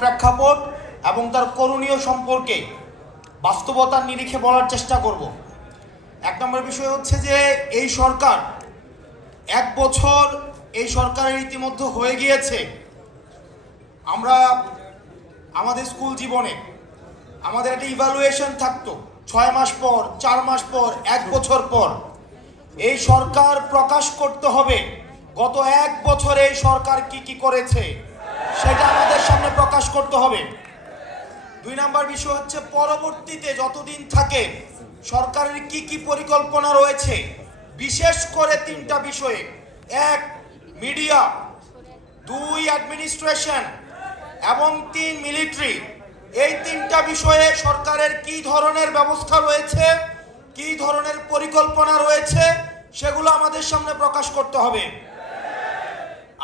প্রেক্ষাপট এবং তার করণীয় সম্পর্কে বাস্তবতার নিরিখে বলার চেষ্টা করব। এক নম্বর বিষয় হচ্ছে যে এই সরকার এক বছর এই সরকারের ইতিমধ্যে হয়ে গিয়েছে। আমরা আমাদের স্কুল জীবনে আমাদের একটা ইভ্যালুয়েশন থাকতো 6 মাস পর, 4 মাস পর, 1 বছর পর। এই সরকার প্রকাশ করতে হবে গত 1 বছরে এই সরকার কি কি করেছে সেটা আমাদের সামনে প্রকাশ করতে হবে। 2 নম্বর বিষয় হচ্ছে পরবর্তীতে যতদিন থাকে সরকারের কি কি পরিকল্পনা রয়েছে, বিশেষ করে 3টা বিষয়ে। 1 মিডিয়া, 2 অ্যাডমিনিস্ট্রেশন এবং 3 মিলিটারি। এই 3টা বিষয়ে সরকারের কি ধরনের ব্যবস্থা রয়েছে, কি ধরনের পরিকল্পনা রয়েছে সেগুলো আমাদের সামনে প্রকাশ করতে হবে।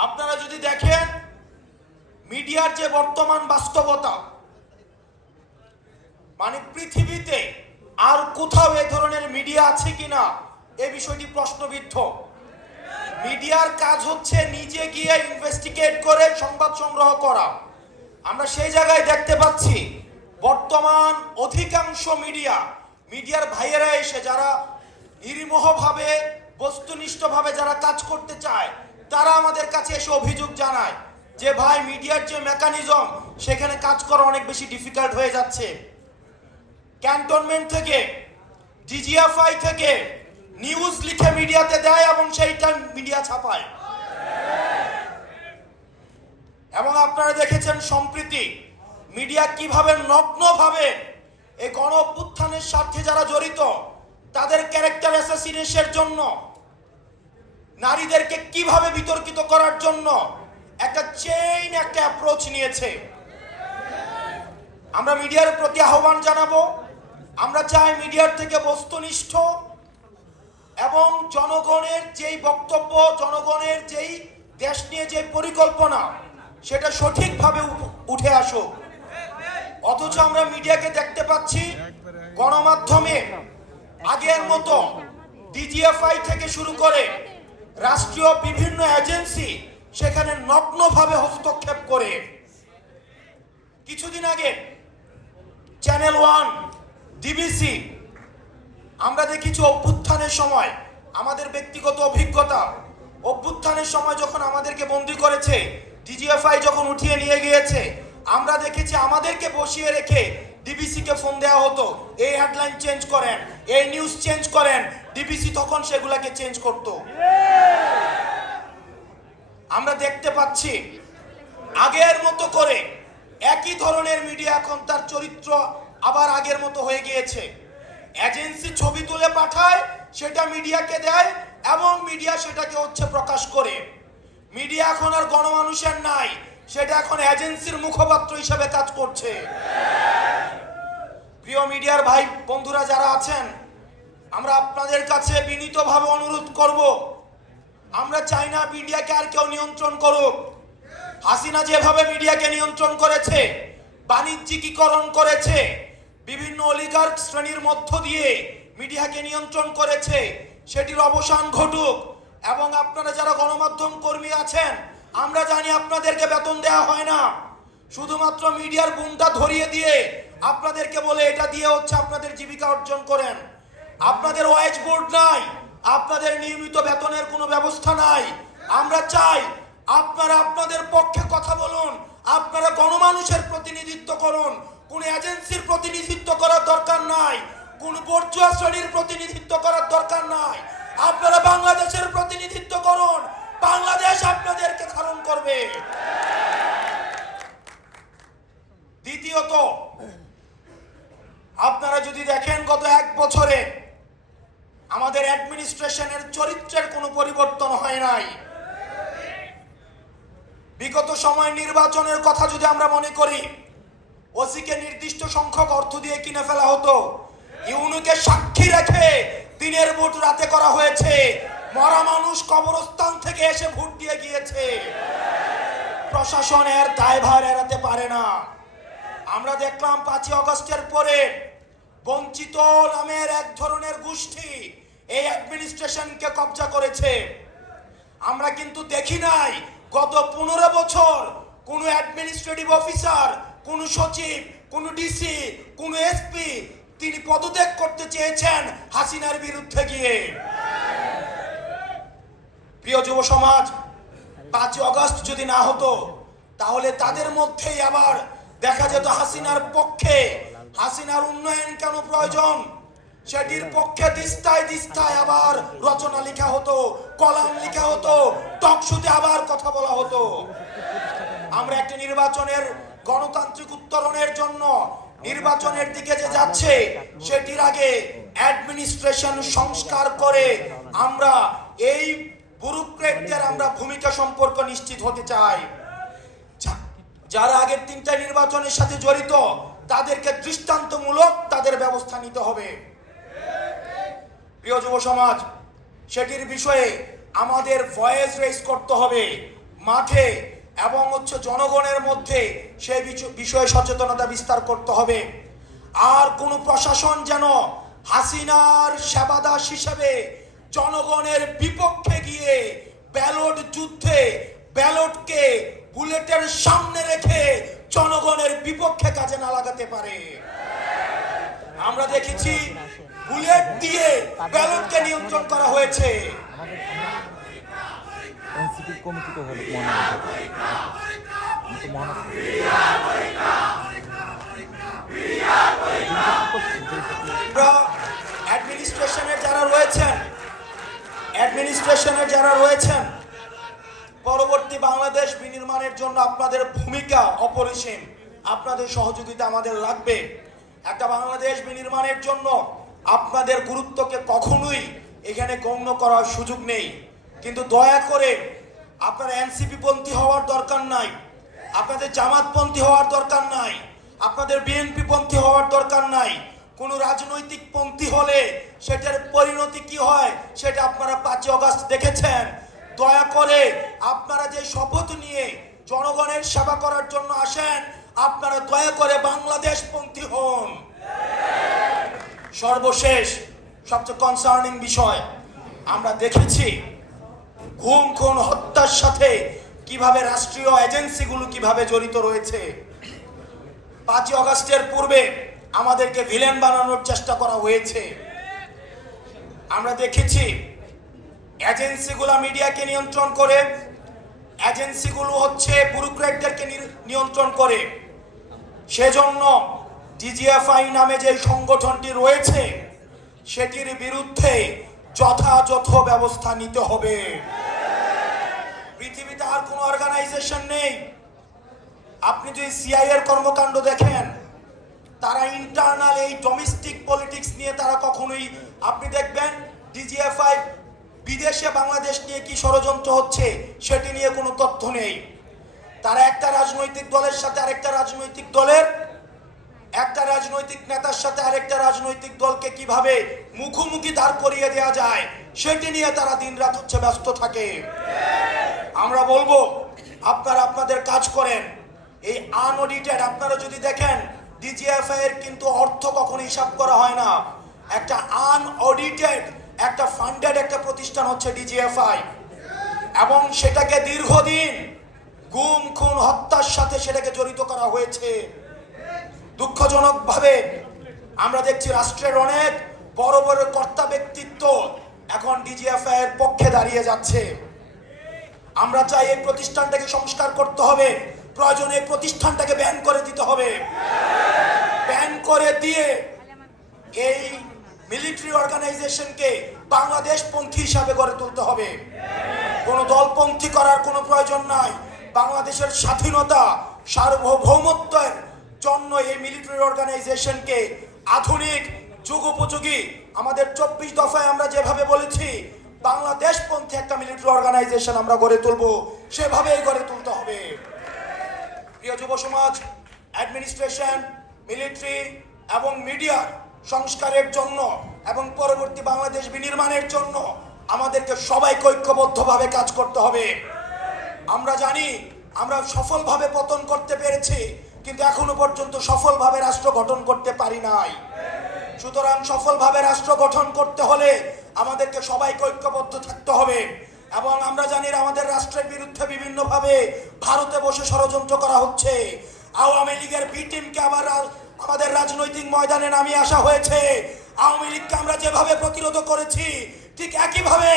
আপনারা যদি দেখেন মিডিয়ার যে বর্তমান বাস্তবতা, মানে পৃথিবীতে আর কোথাও এই ধরনের মিডিয়া আছে কিনা এই বিষয়টি প্রশ্নবিদ্ধ। মিডিয়ার কাজ হচ্ছে নিজে গিয়ে ইনভেস্টিগেট করে সংবাদ সংগ্রহ করা। আমরা সেই জায়গায় দেখতে পাচ্ছি বর্তমান অধিকাংশ মিডিয়ার ভাইয়েরা এসে যারা নির্মোহভাবে বস্তুনিষ্ঠভাবে যারা কাজ করতে চায় তারা আমাদের কাছে এসে অভিযোগ জানায় যে ভাই মিডিয়ার যে মেকানিজম সেখানে কাজ করা অনেক বেশি ডিফিকাল্ট হয়ে যাচ্ছে। ক্যান্টনমেন্ট থেকে, ডিজিএফআই থেকে নিউজ লিখে মিডিয়াতে দেয় এবং সেইটা মিডিয়া ছাপায়। এবং আপনারা দেখেছেন সম্প্রতি মিডিয়া কিভাবে নগ্নভাবে এই গণ অভ্যুত্থানের স্বার্থে যারা জড়িত তাদের ক্যারেক্টার অ্যাসাসিনেশনের জন্য, নারীদেরকে কিভাবে বিতর্কিত করার জন্য একটা চেইন, একটা অ্যাপ্রোচ নিয়েছে। আমরা মিডিয়ার প্রতি আহ্বান জানাবো। আমরা চাই মিডিয়ার থেকে বস্তুনিষ্ঠ এবং জনগণের যেই বক্তব্য, জনগণের যেই দেশ নিয়ে যে পরিকল্পনা সেটা সঠিকভাবে উঠে আসুক। অথচ আমরা মিডিয়াকে দেখতে পাচ্ছি গণমাধ্যমে আগের মতো ডিজিএফআই থেকে শুরু করে রাষ্ট্রীয় বিভিন্ন এজেন্সি সেখানে নগ্নভাবে হস্তক্ষেপ করে। কিছুদিন আগে চ্যানেল 1, ডিবিসি, আমরা দেখেছি অভ্যুত্থানের সময় আমাদের ব্যক্তিগত অভিজ্ঞতা, অভ্যুত্থানের সময় যখন আমাদেরকে বন্দী করেছে, ডিজিএফআই যখন উঠিয়ে নিয়ে গিয়েছে, আমরা দেখেছি আমাদেরকে বসিয়ে রেখে ডিবিসিকে ফোন দেওয়া হতো, এই হেডলাইন চেঞ্জ করেন, এই নিউজ চেঞ্জ করেন। ডিবিসি তখন সেগুলাকে চেঞ্জ করত। আমরা দেখতে পাচ্ছি আগের মতো করে একই ধরনের মিডিয়া এখন তার চরিত্র আবার আগের মতো হয়ে গিয়েছে। এজেন্সি ছবি তুলে পাঠায়, সেটা মিডিয়াকে দেয় এবং মিডিয়া সেটাকে প্রকাশ করে। মিডিয়া এখন আর গণমানুষের নাই, সেটা এখন এজেন্সির মুখপাত্র হিসেবে কাজ করছে। প্রিয় মিডিয়ার ভাই বন্ধুরা যারা আছেন, আমরা আপনাদের কাছে বিনীতভাবে অনুরোধ করব, আমরা চাই না মিডিয়াকে আর কেউ নিয়ন্ত্রণ করুক। হাসিনা যেভাবে মিডিয়াকে নিয়ন্ত্রণ করেছে, বাণিজ্যিকীকরণ করেছে, বিভিন্ন অলিগার্ক শ্রেণীর মধ্য দিয়ে মিডিয়াকে নিয়ন্ত্রণ করেছে, সেটির অবসান ঘটুক। এবং আপনারা যারা গণমাধ্যম কর্মী আছেন, আমরা জানি আপনাদেরকে বেতন দেওয়া হয় না, শুধুমাত্র মিডিয়ার বুমটা ধরিয়ে দিয়ে আপনাদেরকে বলে এটা দিয়ে আপনাদের জীবিকা অর্জন করেন। আপনাদের ওয়াইজ বোর্ড নাই, আপনাদের নিয়মিত বেতনের কোনো ব্যবস্থা নাই। আমরা চাই আপনারা আপনাদের পক্ষে কথা বলুন, আপনারা গণমানুষের প্রতিনিধিত্ব করুন। কোন এজেন্সির প্রতিনিধিত্ব করার দরকার নাই, কোন বর্জুয়া শ্রেণীর প্রতিনিধিত্ব করার দরকার নাই। আপনারা বাংলাদেশের প্রতিনিধিত্ব করুন, বাংলাদেশ আপনাদেরকে ধারণ করবে। দ্বিতীয়ত, আপনারা যদি দেখেন গত 1 বছরে আমাদের অ্যাডমিনিস্ট্রেশনের চরিত্রের কোনো পরিবর্তন হয় নাই। বিগত সময় নির্বাচনের কথা যদি আমরা মনে করি, ওসিকে নির্দিষ্ট সংখ্যক অর্থ দিয়ে কিনে ফেলা হতো, ইউনুকে সাক্ষী রেখে দিনের ভোট রাতে করা হয়েছে, মরা মানুষ কবরস্থান থেকে এসে ভোট দিয়ে গিয়েছে। প্রশাসনের দায়ভার এড়াতে পারে না। আমরা দেখলাম 5 আগস্টের পরে বঞ্চিত নামের এক ধরনের গোষ্ঠী এই অ্যাডমিনিস্ট্রেশনকে কব্জা করেছে। আমরা কিন্তু দেখি নাই গত 15 বছর কোনো অ্যাডমিনিস্ট্রেটিভ অফিসার, কোনো সচিব, কোনো ডিসি, কোনো এসপি তিনি পদত্যাগ করতে চেয়েছেন হাসিনার বিরুদ্ধে গিয়ে। প্রিয় যুব সমাজ, 5 আগস্ট যদি না হতো তাহলে তাদের মধ্যেই আবার দেখা যেত হাসিনার পক্ষে, হাসিনার উন্নয়ন কেন প্রয়োজন সেটির পক্ষে দিস্তায় দিস্তায় আবার রচনা লেখা হতো, কলাম লেখা হতো, টকশোতে আবার কথা বলা হতো। আমরা একটি নির্বাচনের গণতান্ত্রিক উত্তরণের জন্য নির্বাচনের দিকে যে যাচ্ছে সেটির আগে অ্যাডমিনিস্ট্রেশন সংস্কার করে আমরা এই ব্যুরোক্রেটদের আমরা ভূমিকা সম্পর্ক নিশ্চিত হতে চাই। যারা আগের 3টা নির্বাচনের সাথে জড়িত তাদেরকে দৃষ্টান্তমূলক তাদের ব্যবস্থা নিতে হবে। প্রিয় যুব সমাজ, সেটির বিষয়ে আমাদের ভয়েস রেজ করতে হবে মাঠে এবং জনগণের মধ্যে সেই বিষয়ে সচেতনতা বিস্তার করতে হবে। আর কোন প্রশাসন যেন হাসিনার সেবাদাস হিসেবে জনগণের বিপক্ষে গিয়ে ব্যালট যুদ্ধে ব্যালটকে বুলেটের সামনে রেখে জনগণের বিপক্ষে কাজে না লাগাতে পারে। আমরা দেখেছি বুলেট দিয়ে ব্যালটকে নিয়ন্ত্রণ করা হয়েছে। এনসিপি কমিটি তো হলো অ্যাডমিনিস্ট্রেশনের যারা রয়েছেন পরবর্তী বাংলাদেশ বিনির্মাণের জন্য আপনাদের ভূমিকা অপরিসীম, আপনাদের সহযোগিতা আমাদের লাগবে। একটা বাংলাদেশ বিনির্মাণের জন্য আপনাদের গুরুত্বকে কখনোই এখানে গণ্য করার সুযোগ নেই। কিন্তু দয়া করে আপনারা এনসিপি পন্থী হওয়ার দরকার নাই, আপনাদের জামাতপন্থী হওয়ার দরকার নাই, আপনাদের বিএনপি পন্থী হওয়ার দরকার নাই। কোন রাজনৈতিক পন্থী হলে সেটার পরিণতি কি হয় সেটা আপনারা 5 আগস্ট দেখেছেন। দয়া করে আপনারা যে শপথ নিয়ে জনগণের সেবা করার জন্য আসেন, আপনারা দয়া করে বাংলাদেশ পন্থী হন। সর্বশেষ সবচেয়ে কনসার্নিং বিষয়, আমরা দেখেছি গুম খুন হত্যার সাথে কিভাবে রাষ্ট্রীয় এজেন্সিগুলো কিভাবে জড়িত রয়েছে। 5 আগস্টের পূর্বে আমাদেরকে ভিলেন বানানোর চেষ্টা করা হয়েছে। আমরা দেখেছি এজেন্সিগুলো মিডিয়াকে নিয়ন্ত্রণ করে, এজেন্সিগুলো ব্যুরোক্রেটদেরকে নিয়ন্ত্রণ করে। সেজন্য ডিজিএফআই নামে যে সংগঠনটি রয়েছে সেটির বিরুদ্ধে যথাযথ ব্যবস্থা নিতে হবে। পৃথিবীতে আর কোন অর্গানাইজেশন নেই। আপনি যদি সিআইএ এর কর্মকাণ্ড দেখেন, তারা ইন্টারনাল এই ডোমেস্টিক পলিটিক্স নিয়ে তারা কখনোই, আপনি দেখবেন ডিজিএফআই বিদেশে বাংলাদেশ নিয়ে কি ষড়যন্ত্র হচ্ছে সেটি নিয়ে কোনো তথ্য নেই। তারা একটা রাজনৈতিক দলের সাথে আরেকটা রাজনৈতিক দলের, একটা রাজনৈতিক নেতার সাথে আরেকটা রাজনৈতিক দলকে কিভাবে মুখোমুখি দাঁড় করিয়ে দেওয়া যায় সেটি নিয়ে তারা দিনরাত ব্যস্ত থাকে। আমরা বলবো আপনারা আপনাদের কাজ করেন। এই আনঅডিটেড আপনারা যদি দেখেন ডিজিএফআই এর কিন্তু অর্থ কখনো হিসাব করা হয় না। একটা আনঅডিটেড একটা ফান্ডেড একটা প্রতিষ্ঠান হচ্ছে ডিজিএফআই, এবং সেটাকে দীর্ঘদিন গুম খুন হত্যার সাথে সেটাকে জড়িত করা হয়েছে। দুঃখজনকভাবে আমরা দেখছি রাষ্ট্রের অনেক বড় বড় কর্তা ব্যক্তিত্ব এখন ডিজিএফআই এর পক্ষে দাঁড়িয়ে যাচ্ছে। আমরা চাই এই প্রতিষ্ঠানটাকে সংস্কার করতে হবে, প্রয়োজনে এই প্রতিষ্ঠানটাকে ব্যান করে দিতে হবে। ব্যান করে দিয়ে এই মিলিটারি অর্গানাইজেশনকে বাংলাদেশ পন্থী হিসাবে গড়ে তুলতে হবে। কোনো দলপন্থী করার কোনো প্রয়োজন নাই। বাংলাদেশের স্বাধীনতা সার্বভৌমত্বের জন্য এই মিলিটারি অর্গানাইজেশনকে আধুনিক যুগোপযোগী, আমাদের 24 দফায় আমরা যেভাবে বলেছি বাংলাদেশ পন্থী একটা মিলিটারি অর্গানাইজেশন আমরা গড়ে তুলবো, সেভাবেই গড়ে তুলতে হবে। প্রিয় যুব সমাজ, অ্যাডমিনিস্ট্রেশন, মিলিটারি এবং মিডিয়ার সংস্কারের জন্য এবং পরবর্তী বাংলাদেশ বিনির্মাণের জন্য আমাদেরকে সবাইকে ঐক্যবদ্ধভাবে কাজ করতে হবে। আমরা জানি আমরা সফলভাবে পতন করতে পেরেছি, কিন্তু এখনো পর্যন্ত সফলভাবে রাষ্ট্র গঠন করতে পারি নাই। সুতরাং সফলভাবে রাষ্ট্র গঠন করতে হলে আমাদেরকে সবাইকে ঐক্যবদ্ধ থাকতে হবে। এবং আমরা জানি আমাদের রাষ্ট্রের বিরুদ্ধে বিভিন্নভাবে ভারতে বসে ষড়যন্ত্র করা হচ্ছে। আওয়ামী লীগের বি টিমকে আবার আমাদের রাজনৈতিক ময়দানে নামিয়ে আসা হয়েছে। আওয়ামী লীগকে আমরা যেভাবে প্রতিরোধ করেছি ঠিক একইভাবে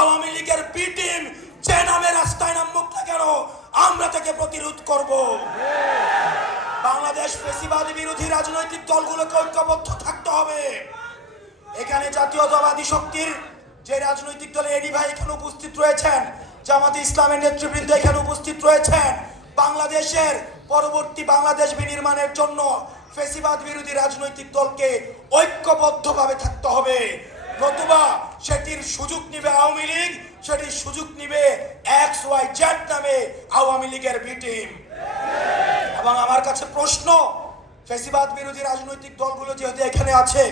আওয়ামী লীগের বি টিম যে নামে রাস্তায় নামুক না কেন আমরা তাকে প্রতিরোধ করব। বাংলাদেশ ফ্যাসিবাদী বিরোধী রাজনৈতিক দলগুলোকে ঐক্যবদ্ধ থাকতে হবে। এখানে জাতীয়তাবাদী শক্তির যে রাজনৈতিক দলে এডি ভাই এখানে উপস্থিত রয়েছেন, জামাতে ইসলামের নেতৃবৃন্দ এখানে উপস্থিত রয়েছেন। বাংলাদেশের পরবর্তী বাংলাদেশ বিনির্মাণের জন্য ফ্যাসিবাদ বিরোধী রাজনৈতিক দলকে ঐক্যবদ্ধভাবে থাকতে হবে, নতুবা সেটির সুযোগ নিবে আওয়ামী লীগ, সেটির সুযোগ নিবে XYZ নামে আওয়ামী লীগের বি টিম। এবং আমার কাছে প্রশ্ন, ফ্যাসিবাদ বিরোধী রাজনৈতিক দলগুলো যেহেতু এখানে আছে,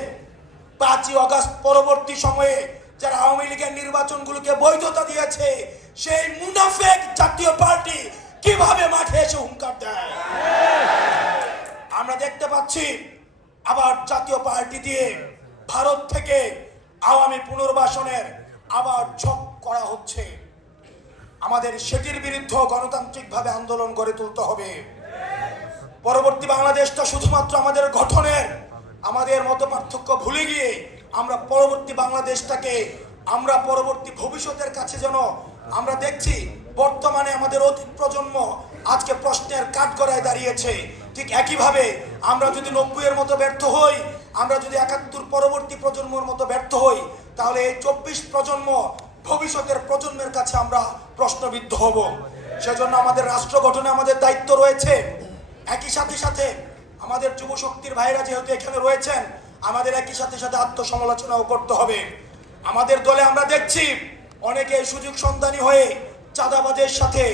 5ই আগস্ট পরবর্তী সময়ে যারা আওয়ামী লীগের নির্বাচনগুলোকে বৈধতা দিয়েছে সেই মুনাফেক জাতীয় পার্টি কিভাবে মাঠে এসে হুঙ্কার দেয়? আমরা দেখতে পাচ্ছি আবার জাতীয় পার্টি দিয়ে ভারত থেকে আওয়ামী পুনর্বাসনের আবার ঝোঁক করা হচ্ছে। আমাদের সেটির বিরুদ্ধে গণতান্ত্রিকভাবে আন্দোলন গড়ে তুলতে হবে। পরবর্তী বাংলাদেশটা শুধুমাত্র আমাদের গঠনের, আমাদের মত পার্থক্য ভুলে গিয়ে আমরা পরবর্তী বাংলাদেশটাকে আমরা পরবর্তী ভবিষ্যতের কাছে যেন আমরা দেখছি বর্তমানে আমাদের অতীত প্রজন্ম আজকে প্রশ্নের কাঠগড়ায় দাঁড়িয়েছে, ঠিক একইভাবে আমরা যদি 90-এর মতো ব্যর্থ হই, আমরা যদি 71 পরবর্তী প্রজন্মের মতো ব্যর্থ হই, তাহলে এই 24 প্রজন্ম ভবিষ্যতের প্রজন্মের কাছে আমরা প্রশ্নবিদ্ধ হব। সেজন্য আমাদের রাষ্ট্র গঠনে আমাদের দায়িত্ব রয়েছে। একই সাথে সাথে আমাদের যুব শক্তির ভাইরা যেহেতু এখানে রয়েছেন, আমাদের একই সাথে সাথে আত্মসমালোচনাও করতে হবে। আমাদের দলে আমরা দেখছি অনেকে সুযোগ সন্ধানী হয়ে চাঁদাবাজের সাথে,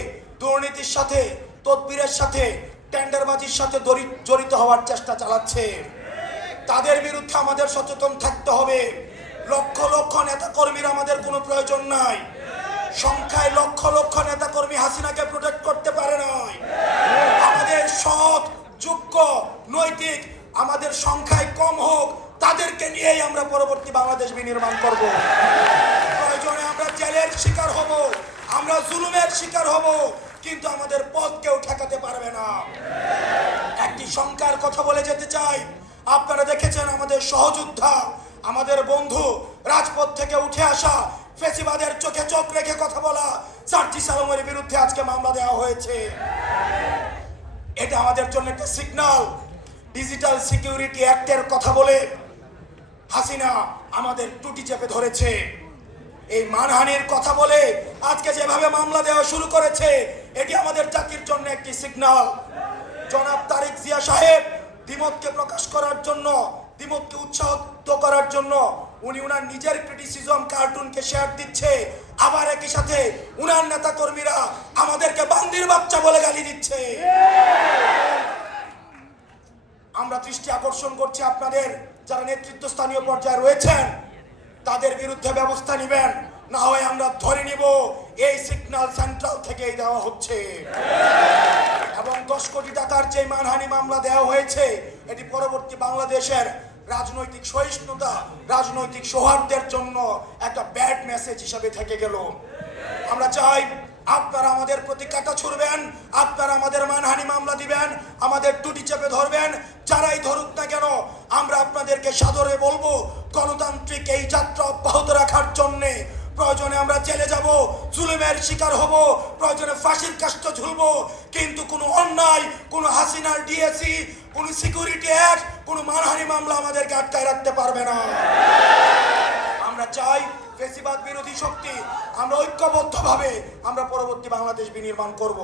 দুর্নীতির সাথে, তদবিরের সাথে, টেন্ডারবাজির সাথে জড়িত হওয়ার চেষ্টা চালাচ্ছে। তাদের বিরুদ্ধে আমাদের সচেতন থাকতে হবে। লক্ষ লক্ষ নেতাকর্মীর আমাদের কোনো প্রয়োজন নাই। সংখ্যায় লক্ষ লক্ষ নেতাকর্মী হাসিনাকে প্রোটেক্ট করতে পারে নাই। আমাদের সৎ, যোগ্য, নৈতিক আমাদের সংখ্যায় কম হোক, তাদেরকে নিয়েই আমরা পরবর্তী বাংলাদেশ বিনির্মাণ করব। প্রয়োজনে আমরা জেলের শিকার হব, আমরা জুলুমের শিকার হব, কিন্তু আমাদের পথ কেউ ঠেকাতে পারবে না। একটি সংখ্যার কথা বলে যেতে চাই। আপনারা দেখেছেন আমাদের সহযোদ্ধা, আমাদের বন্ধু, রাজপথ থেকে উঠে আসা, ফ্যাসিবাদের চোখে চোখ রেখে কথা বলা সার্জিস আলমের বিরুদ্ধে আজকে মামলা দেওয়া হয়েছে। এটা আমাদের জন্য একটা সিগন্যাল। ডিজিটাল সিকিউরিটি অ্যাক্টের কথা বলে হাসিনা আমাদের টুটি চেপে ধরেছে। এই মানহানির কথা বলে আজকে যেভাবে মামলা দেওয়া শুরু করেছে, এটি আমাদের জাতির জন্য একটি সিগন্যাল। জনাব তারেক জিয়া সাহেব দ্বিমতকে প্রকাশ করার জন্য, দ্বিমতকে উৎসাহিত করার জন্য উনি উনার নিজের ক্রিটিসিজম কার্টুনকে শেয়ার দিচ্ছে, আবার একই সাথে উনার নেতা কর্মীরা আমাদেরকে বান্দির বাচ্চা বলে গালি দিচ্ছে। আমরা দৃষ্টি আকর্ষণ করছি আপনাদের যারা নেতৃত্বস্থানীয় পর্যায়ে রয়েছেন, তাদের বিরুদ্ধে ব্যবস্থা নেবেন, না হয় আমরা ধরে নিব এই সিগন্যাল সেন্ট্রাল থেকেই দেওয়া হচ্ছে। এবং 10 কোটি টাকার যে মানহানি মামলা দেওয়া হয়েছে, এটি পরবর্তী বাংলাদেশের রাজনৈতিক সহিষ্ণুতা, রাজনৈতিক সৌহার্দ্যের জন্য একটা ব্যাড মেসেজ হিসাবে থেকে গেল। আমরা চাই আপনারা আমাদের প্রতি কাঁটা ছুড়বেন, আপনারা আমাদের মানহানি মামলা দিবেন, আমাদের টুটি চেপে ধরবেন, যারাই ধরুক না কেন আমরা আপনাদেরকে সাদরে বলবো গণতান্ত্রিক এই যাত্রা অব্যাহত রাখার জন্যে প্রয়োজনে আমরা জেলে যাব, জুলুমের শিকার হব, প্রয়োজনে ফাঁসির কাস্টে ঝুলবো, কিন্তু কোনো অন্যায়, কোনো হাসিনার ডিএসি, কোনো সিকিউরিটি অ্যাক্ট, কোনো মানহানি মামলা আমাদেরকে আটকায় রাখতে পারবে না। আমরা চাই ফ্যাসিবাদ বিরোধী শক্তি আমরা ঐক্যবদ্ধভাবে আমরা পরবর্তী বাংলাদেশ বিনির্মাণ করব।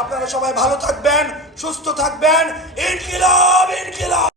আপনারা সবাই ভালো থাকবেন, সুস্থ থাকবেন। ইনকিলাব, ইনকিলাব।